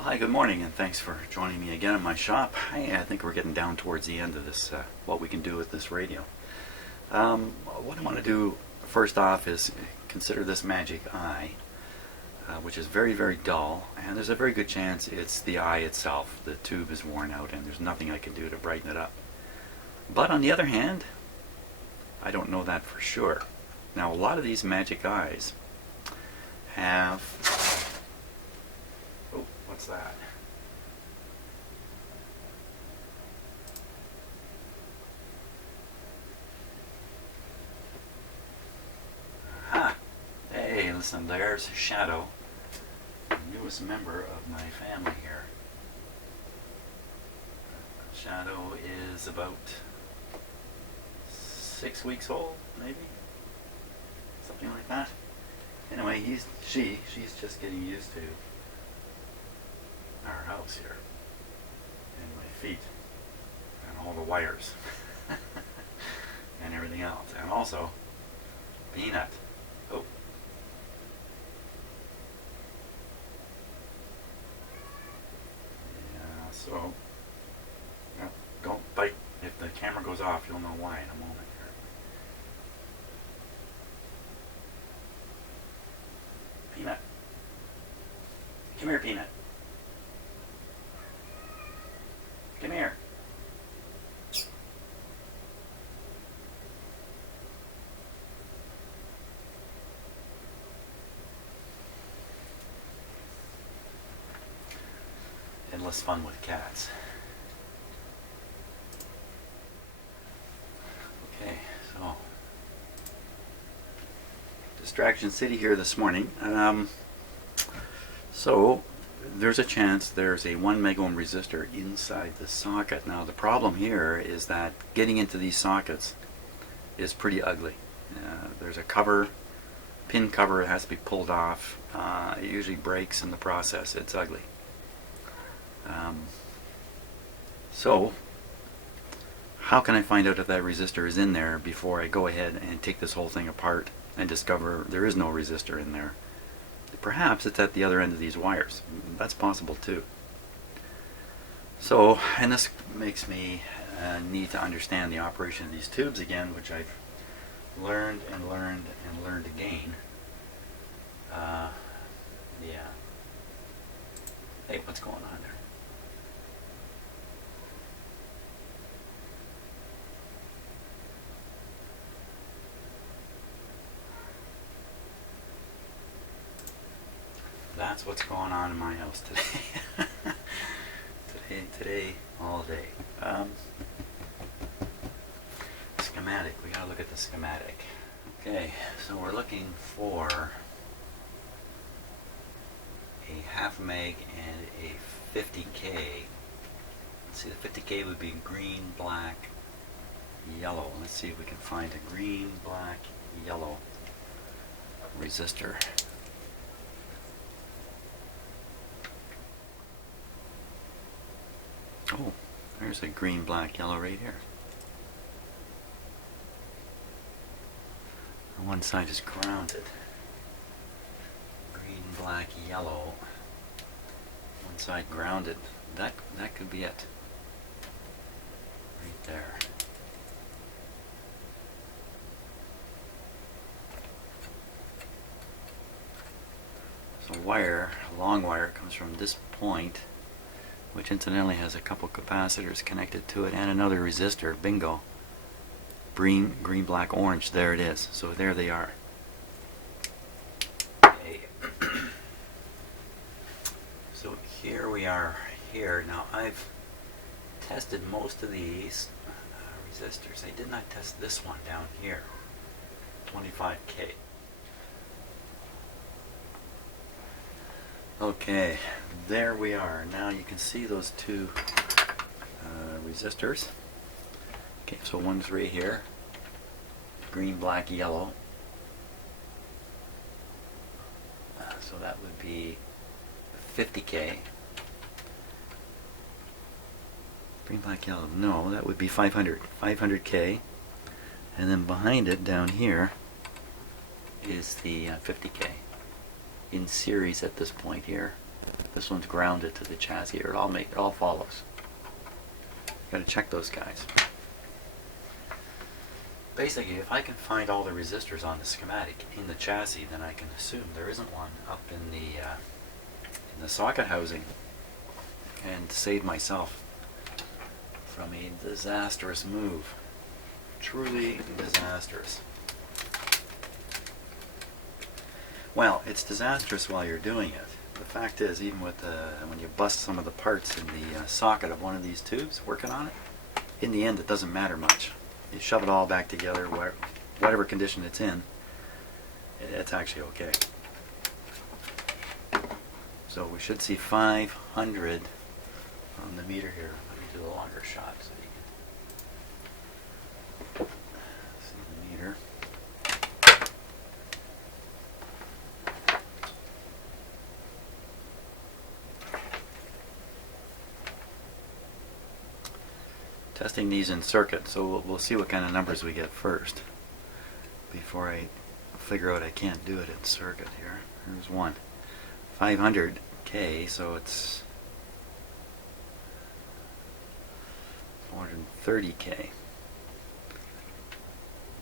Well, hi, good morning, and thanks for joining me again in my shop. I think we're getting down towards the end of this, what we can do with this radio. What I want to do first off is consider this magic eye, which is very, very dull, and there's a very good chance it's the eye itself. The tube is worn out, and there's nothing I can do to brighten it up. But on the other hand, I don't know that for sure. Now, a lot of these magic eyes have... Oh, what's that? Aha! Hey, listen, there's Shadow, the newest member of my family here. Shadow is about 6 weeks old, maybe? Something like that. Anyway, she's just getting used to our house here. And my feet. And all the wires. And everything else. And also, Peanut. Oh. Yeah, so, don't bite. If the camera goes off, you'll know why in a moment here. Peanut. Come here, Peanut. Come here. Endless fun with cats. Okay, so Distraction City here this morning. So there's a chance there's a 1 megohm resistor inside the socket. Now the problem here is that getting into these sockets is pretty ugly. There's a cover, pin cover, it has to be pulled off. It usually breaks in the process. It's ugly. So how can I find out if that resistor is in there before I go ahead and take this whole thing apart and discover there is no resistor in there? Perhaps it's at the other end of these wires. That's possible too. So, and this makes me need to understand the operation of these tubes again, which I've learned and learned and learned again. Yeah. Hey, what's going on there? That's what's going on in my house today. today, all day. Schematic. We gotta look at the schematic. Okay, so we're looking for a 1/2 meg and a 50K. Let's see, the 50K would be green, black, yellow. Let's see if we can find a green, black, yellow resistor. Oh, there's a green, black, yellow right here. One side is grounded. Green, black, yellow. One side grounded. That could be it. Right there. So wire, a long wire, comes from this point, which incidentally has a couple capacitors connected to it and another resistor. Bingo. Green, black, orange. There it is. So there they are. Okay. So here we are here. Now I've tested most of these resistors. I did not test this one down here. 25K. Okay, there we are. Now you can see those two resistors. Okay, so one's right here. Green, black, yellow. So that would be 50K. Green, black, yellow. No, that would be 500K. And then behind it down here is the 50K. In series at this point here. This one's grounded to the chassis, or it all follows. Got to check those guys. Basically, if I can find all the resistors on the schematic in the chassis, then I can assume there isn't one up in the socket housing, and save myself from a disastrous move. Truly disastrous. Well, it's disastrous while you're doing it. The fact is, even with when you bust some of the parts in the socket of one of these tubes, working on it, in the end it doesn't matter much. You shove it all back together, whatever condition it's in, it's actually okay. So we should see 500 on the meter here. Let me do a longer shot so you can see the meter. Testing these in circuit, so we'll see what kind of numbers we get first before I figure out I can't do it in circuit here. Here's one. 500K, so it's 430K.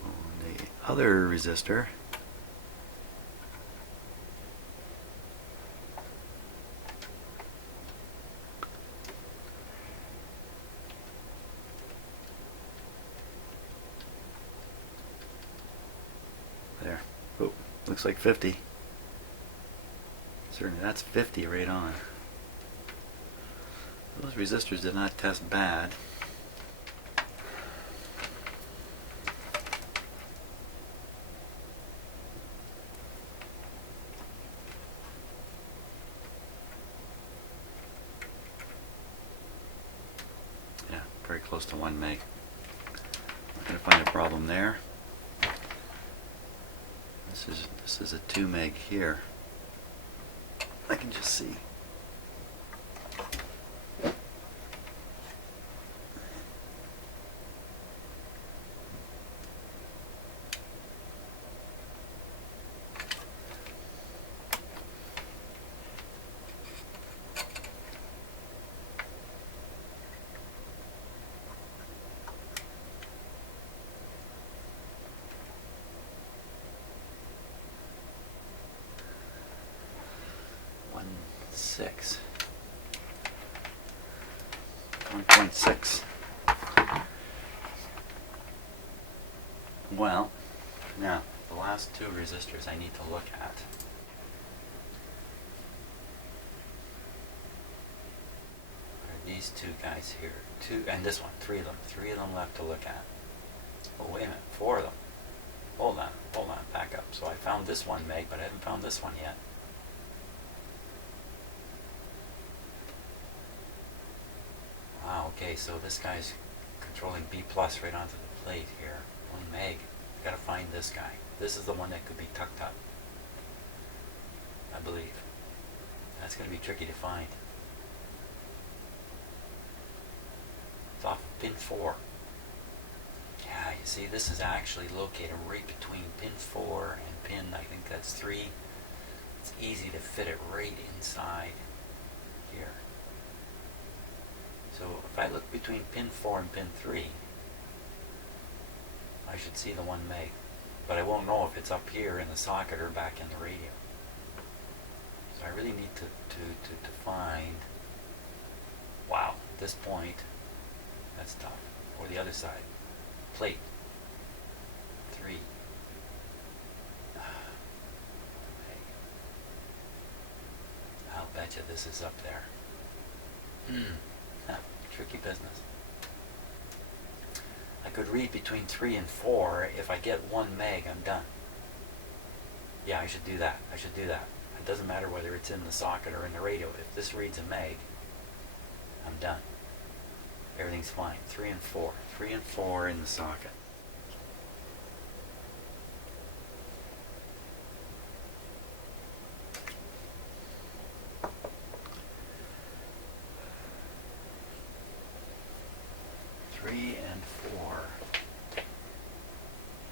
On the other resistor, there. Oh, looks like 50. Certainly, that's 50 right on. Those resistors did not test bad. Yeah, very close to 1 meg. Not going to find a problem there. This is a 2 meg here. I can just see. Six. 1.6. Well, now the last two resistors I need to look at. Are these two guys here. And this one. 3 of them. 3 of them left to look at. Oh, wait a minute. 4 of them. Hold on. Back up. So I found this 1 meg, but I haven't found this one yet. Okay, so this guy's controlling B plus right onto the plate here. 1 meg. Gotta find this guy. This is the one that could be tucked up, I believe. That's gonna be tricky to find. It's off of pin 4. Yeah, you see, this is actually located right between pin 4 and pin, I think that's 3. It's easy to fit it right inside here. So if I look between pin 4 and pin 3, I should see the 1 meg. But I won't know if it's up here in the socket or back in the radio. So I really need to find, wow, at this point, that's tough. Or the other side, plate, 3. I'll bet you this is up there. Tricky business. I could read between 3 and 4. If I get 1 meg, I'm done. Yeah, I should do that. It doesn't matter whether it's in the socket or in the radio. If this reads a meg, I'm done. Everything's fine. 3 and 4. 3 and 4 in the socket.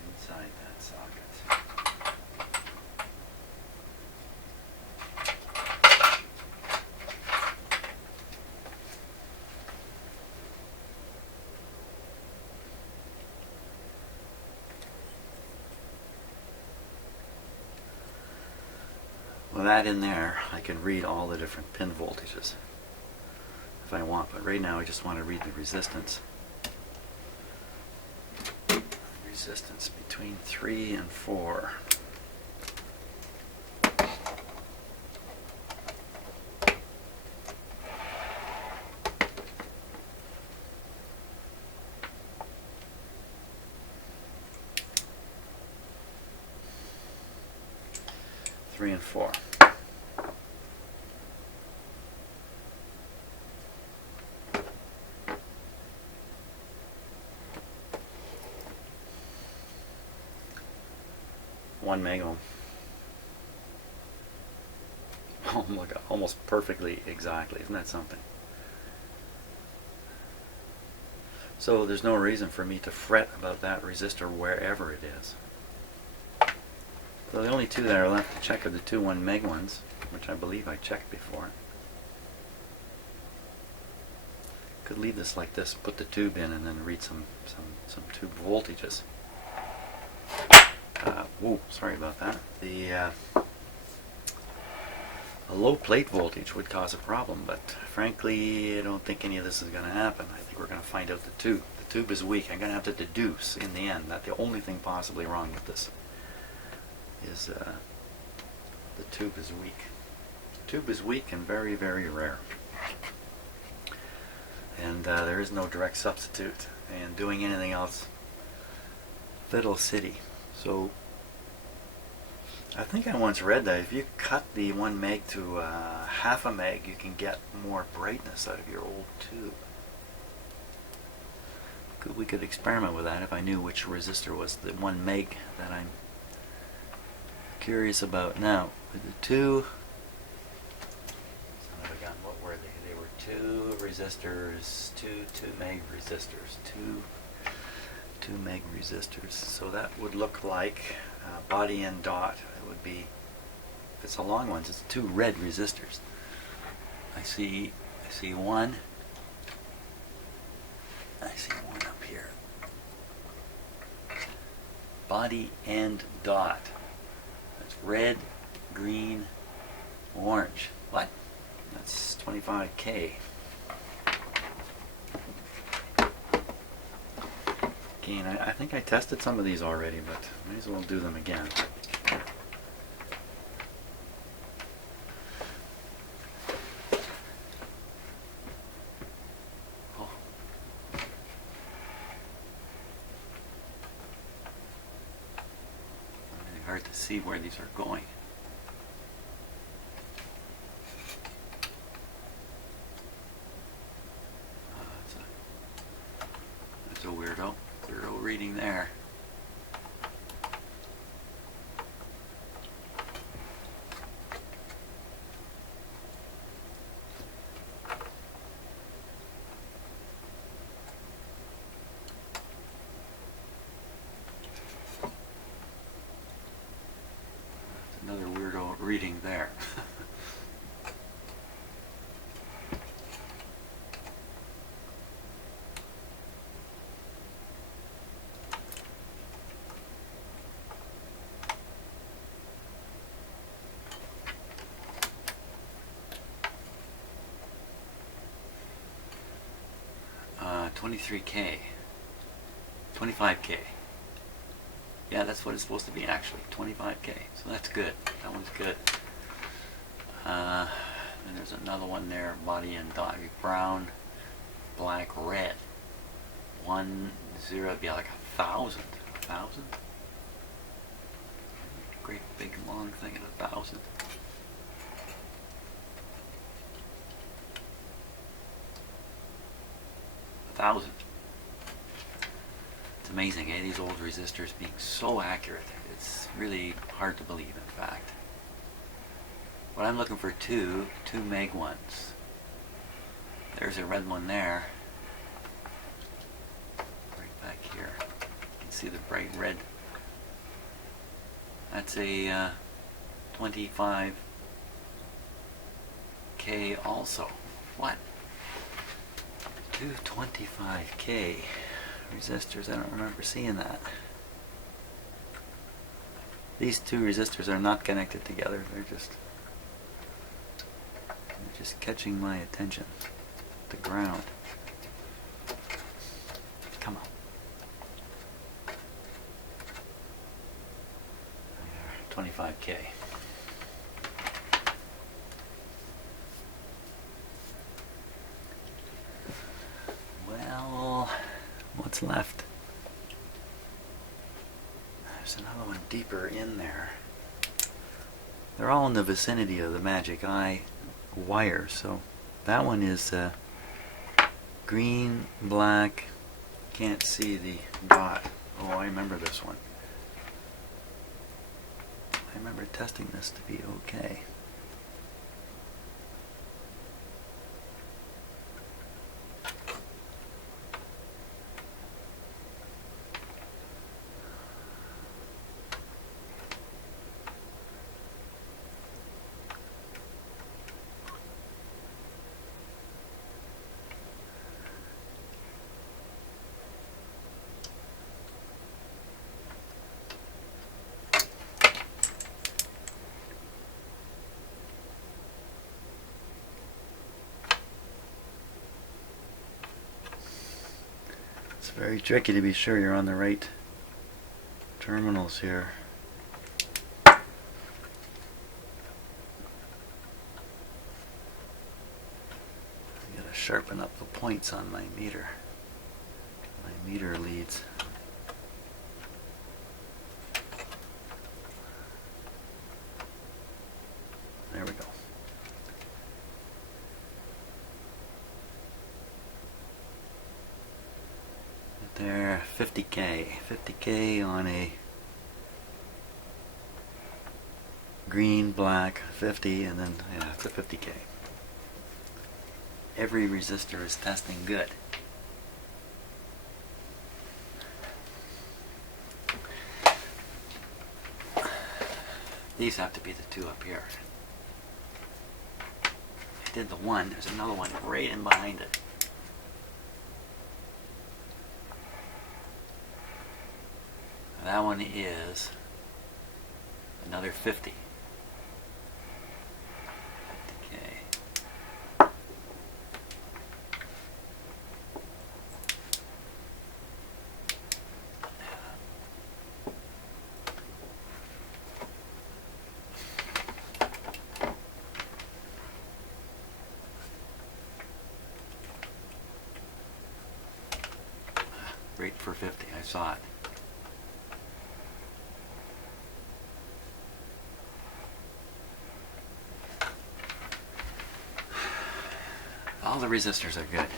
Inside that socket. that in there, I can read all the different pin voltages if I want, but right now I just want to read the resistance. Resistance between 3 and 4. Three and 4. One meg ohm. Oh my God, almost perfectly exactly. Isn't that something? So there's no reason for me to fret about that resistor wherever it is. So the only two that are left to check are the two 1 meg ones, which I believe I checked before. Could leave this like this, put the tube in, and then read some tube voltages. Whoa, sorry about that. A low plate voltage would cause a problem, but frankly I don't think any of this is going to happen. I think we're going to find out the tube. The tube is weak. I'm going to have to deduce in the end that the only thing possibly wrong with this is the tube is weak. The tube is weak and very, very rare. And there is no direct substitute. And doing anything else, fiddle city. So I think I once read that if you cut the 1 meg to half a meg, you can get more brightness out of your old tube. We could experiment with that if I knew which resistor was the 1 meg that I'm curious about. Now, with the two, son of a gun, what were they? They were 2 resistors, two 2 meg resistors, two meg resistors. So that would look like body and dot. It would be, if it's a long one, it's 2 red resistors. I see one. I see one up here. Body and dot. That's red, green, orange. What? That's 25K. Again, I think I tested some of these already, but may as well do them again. Hard to see where these are going. That's a weirdo reading there. Another weirdo reading there. Uh, 23K. 25K. Yeah, that's what it's supposed to be actually, 25K. So that's good. That one's good. And there's another one there, body and dot, brown, black, red. 1, 0, it'd be like 1,000. 1,000? Great big long thing at 1,000. It's amazing, eh? These old resistors being so accurate. It's really hard to believe, in fact. But I'm looking for two 2 meg ones. There's a red one there. Right back here. You can see the bright red. That's a 25K also. What? 2 25K resistors. I don't remember seeing that. These 2 resistors are not connected together. They're just just catching my attention. The ground. Come on. 25K. Well, what's left? There's another one deeper in there. They're all in the vicinity of the magic eye wire, so that one is green, black, can't see the dot. Oh, I remember this one. I remember testing this to be okay. It's very tricky to be sure you're on the right terminals here. I gotta sharpen up the points on my meter leads. There we go. There, 50K on a green, black, 50, and then yeah, it's a 50K. Every resistor is testing good. These have to be the two up here. I did the one, there's another one right in behind it. That one is another 50. 50K. Right for 50, I saw it. All the resistors are good.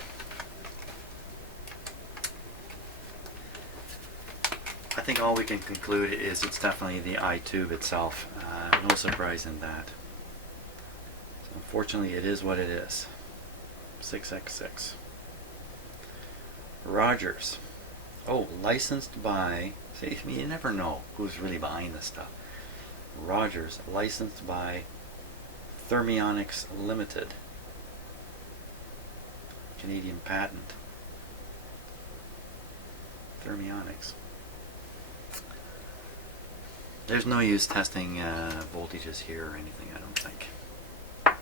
I think all we can conclude is it's definitely the eye tube itself. No surprise in that. So unfortunately, it is what it is. 6x6. Rogers. Oh, licensed by... See, you never know who's really behind this stuff. Rogers, licensed by Thermionics Limited. Canadian patent. Thermionics. There's no use testing voltages here or anything, I don't think. I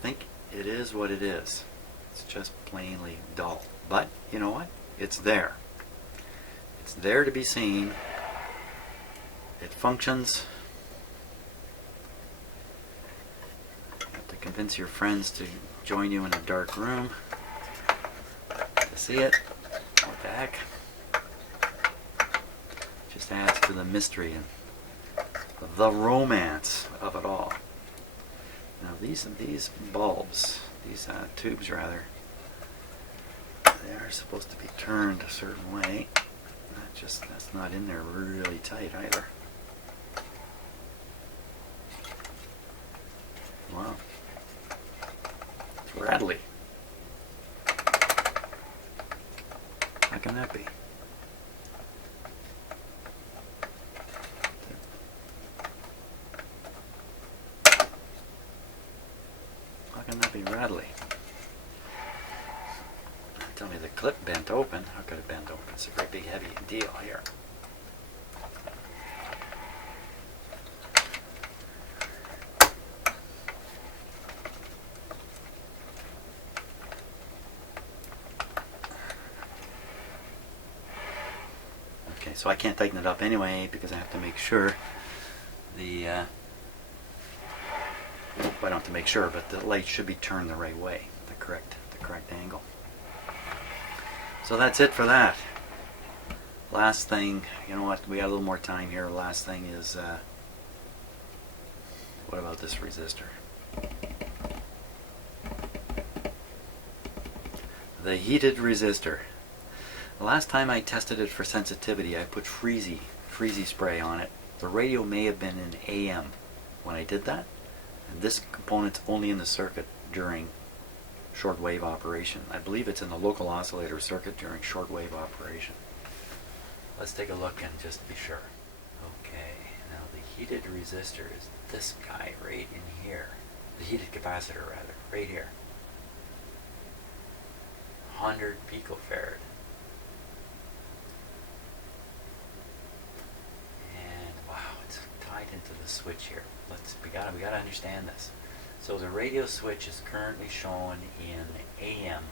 think it is what it is. It's just plainly dull. But, you know what? It's there. It's there to be seen. It functions. You have to convince your friends to join you in a dark room to see it. What the heck? Just adds to the mystery and the romance of it all. Now these bulbs, these tubes rather, they are supposed to be turned a certain way. That's not in there really tight either. Wow. It's rattly. How can that be? How can that be rattly? Tell me the clip bent open. How could it bend open? It's a great big heavy deal here. So I can't tighten it up anyway because I have to make sure well, I don't have to make sure, but the light should be turned the right way, the correct angle. So that's it for that. Last thing, you know what, we got a little more time here. Last thing is, what about this resistor? The heated resistor. The last time I tested it for sensitivity, I put freezy spray on it. The radio may have been in AM when I did that. And this component's only in the circuit during shortwave operation. I believe it's in the local oscillator circuit during shortwave operation. Let's take a look and just be sure. Okay, now the heated resistor is this guy right in here. The heated capacitor rather, right here. 100 picofarad. And wow, it's tied into the switch here. We gotta understand this. So the radio switch is currently shown in AM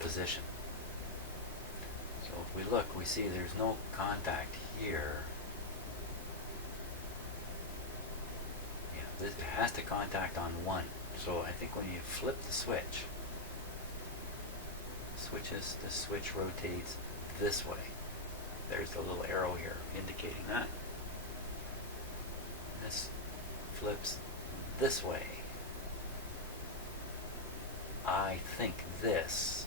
position. So if we look, we see there's no contact here. Yeah, it has to contact on 1. So I think when you flip the switch, the switch rotates this way. There's the little arrow here indicating that. This flips this way. I think this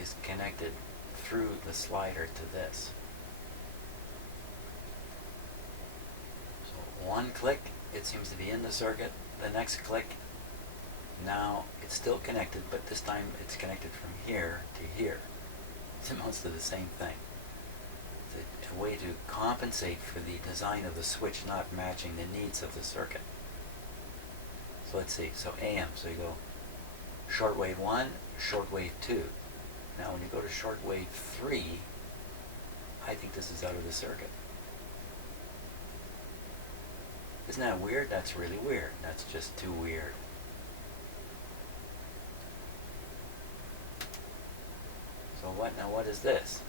is connected through the slider to this. So one click, it seems to be in the circuit. The next click, now it's still connected, but this time it's connected from here to here. It amounts to the same thing. It's a way to compensate for the design of the switch not matching the needs of the circuit. So let's see, so AM, so you go shortwave 1, shortwave 2. Now when you go to shortwave 3, I think this is out of the circuit. Isn't that weird? That's really weird. That's just too weird. So what is this?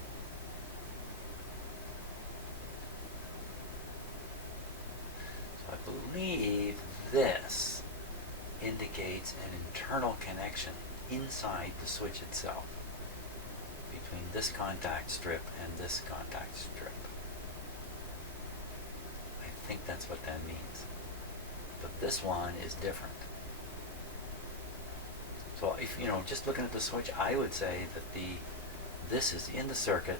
So I believe this indicates an internal connection inside the switch itself between this contact strip and this contact strip. I think that's what that means. But this one is different. So if, just looking at the switch, I would say that this is in the circuit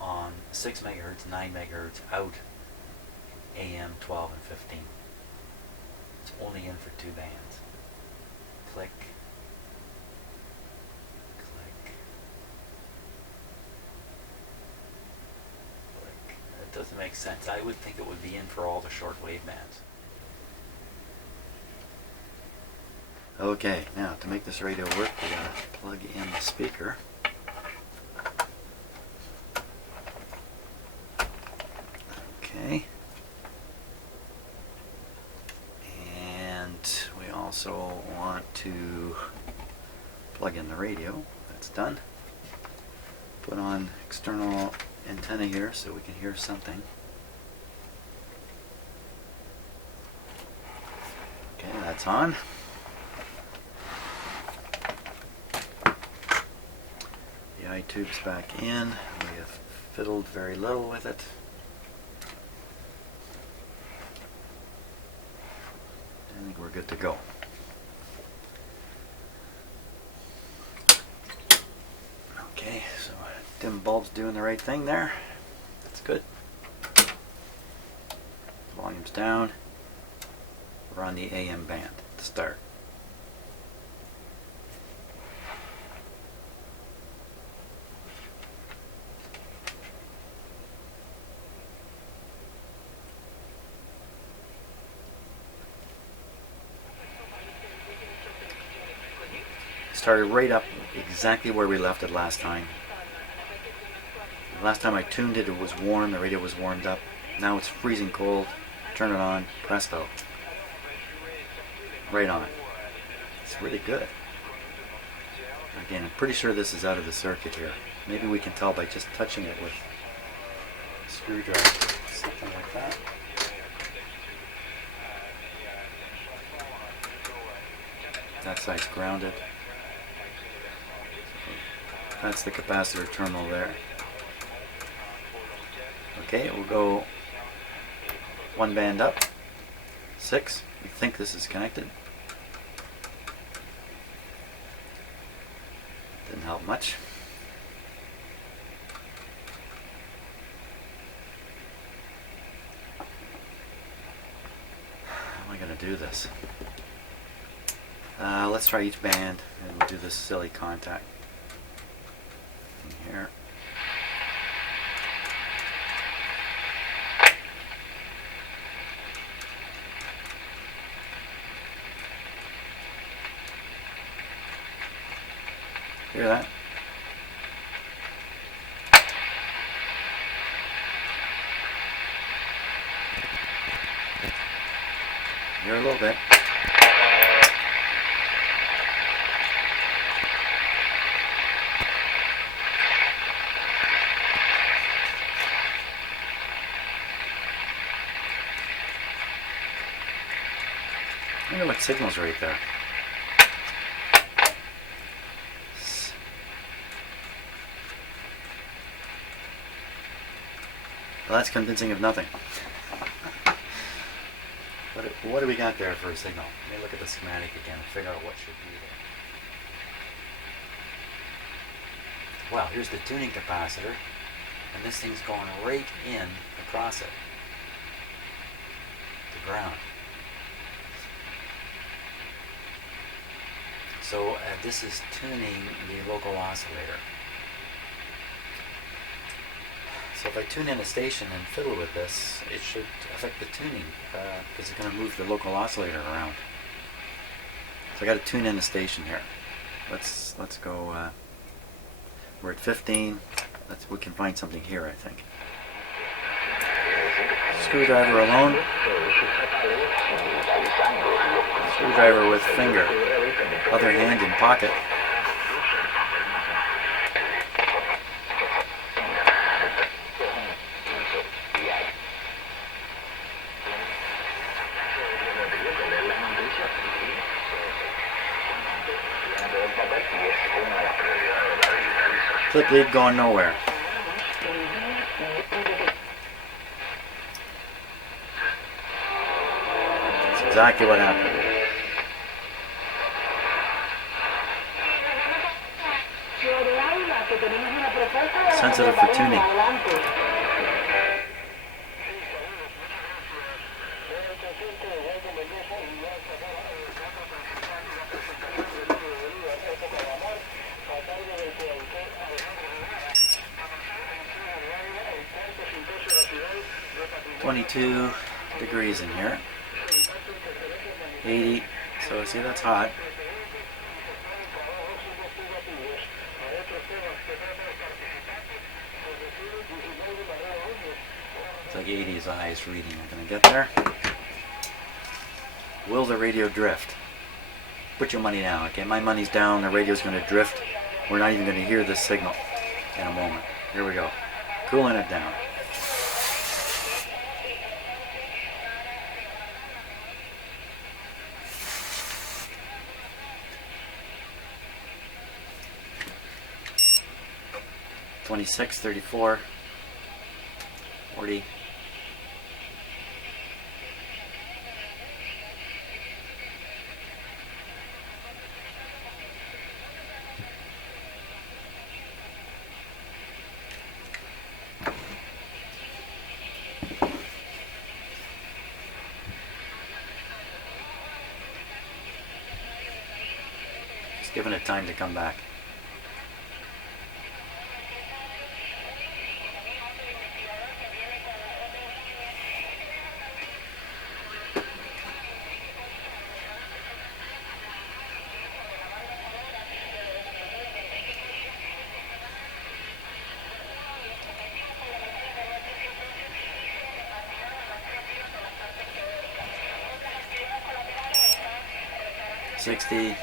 on 6 megahertz, 9 megahertz out AM 12 and 15. It's only in for 2 bands. Click. Click. Click. That doesn't make sense. I would think it would be in for all the shortwave bands. Okay, now to make this radio work, we gotta plug in the speaker. Okay. And we also want to plug in the radio. That's done. Put on external antenna here so we can hear something. Okay, that's on. The eye tube's back in. We have fiddled very little with it. I think we're good to go. Okay, so dim bulb's doing the right thing there. That's good. Volume's down. We're on the AM band to start. Started right up exactly where we left it last time. Last time I tuned it, it was warm, the radio was warmed up. Now it's freezing cold. Turn it on, presto. Right on. It's really good. Again, I'm pretty sure this is out of the circuit here. Maybe we can tell by just touching it with screwdriver, something like that. That side's grounded. That's the capacitor terminal there. Okay, we'll go one band up, 6. We think this is connected. Didn't help much. How am I going to do this? Let's try each band and we'll do this silly contact in here. Hear that? Hear a little bit. I wonder what signal's right there. Well, that's convincing of nothing. What do we got there for a signal? Let me look at the schematic again and figure out what should be there. Well, here's the tuning capacitor, and this thing's going right in across it to ground. So this is tuning the local oscillator. So if I tune in a station and fiddle with this, it should affect the tuning because it's going to move the local oscillator around. So I got to tune in a station here. Let's go. We're at 15. We can find something here, I think. Screwdriver alone. Screwdriver with finger. Other hand in pocket. Clip lead going nowhere. That's exactly what happened. Sensitive for tuning. .22 degrees in here. 80. So see, that's hot. It's like 80 is the highest reading I'm going to get there. Will the radio drift? Put your money down, okay? My money's down. The radio's going to drift. We're not even going to hear this signal in a moment. Here we go. Cooling it down. .26, 34, 40. Just giving it time to come back. .60.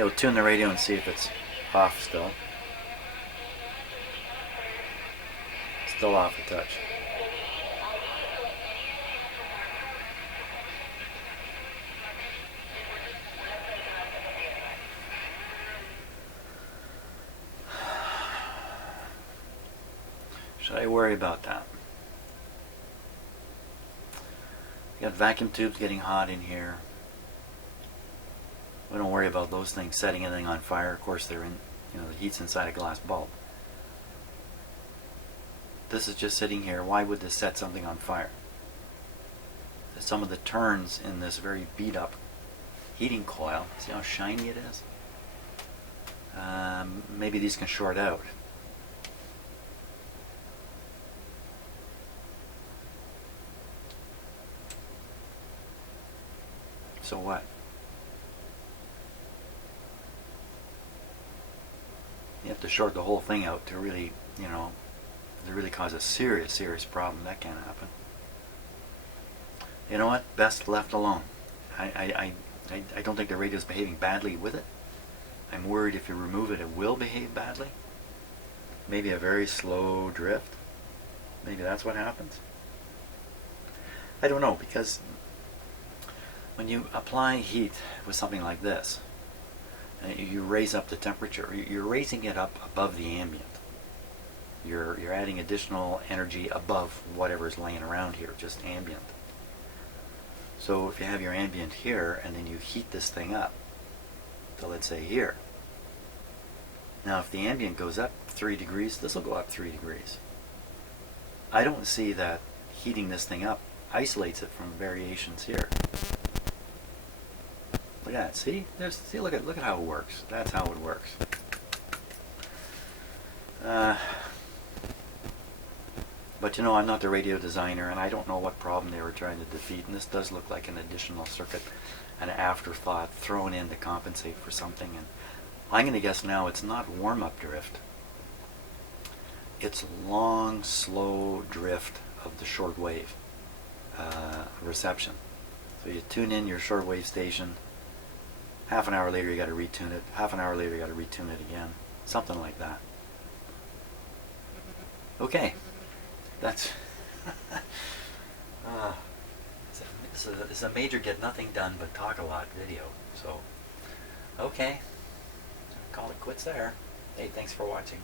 Okay, we'll tune the radio and see if it's off still. Still off a touch. Should I worry about that? We got vacuum tubes getting hot in here. We don't worry about those things setting anything on fire. Of course, they're in, the heat's inside a glass bulb. This is just sitting here. Why would this set something on fire? Some of the turns in this very beat up heating coil, see how shiny it is? Maybe these can short out. So what? You have to short the whole thing out to really, to really cause a serious, serious problem. That can't happen. You know what? Best left alone. I don't think the radio is behaving badly with it. I'm worried if you remove it, it will behave badly. Maybe a very slow drift. Maybe that's what happens. I don't know, because when you apply heat with something like this, you raise up the temperature. You're raising it up above the ambient. You're adding additional energy above whatever's laying around here, just ambient. So if you have your ambient here and then you heat this thing up to, let's say, here. Now if the ambient goes up 3 degrees, this will go up 3 degrees. I don't see that heating this thing up isolates it from variations here. Look at that. See? Look at how it works. That's how it works. But I'm not the radio designer, and I don't know what problem they were trying to defeat. And this does look like an additional circuit, an afterthought thrown in to compensate for something. And I'm going to guess now it's not warm-up drift. It's long, slow drift of the shortwave reception. So you tune in your shortwave station. Half an hour later you got to retune it. Half an hour later you got to retune it again. Something like that. Okay. That's it's a major get nothing done but talk a lot video. So, okay. Call it quits there. Hey, thanks for watching.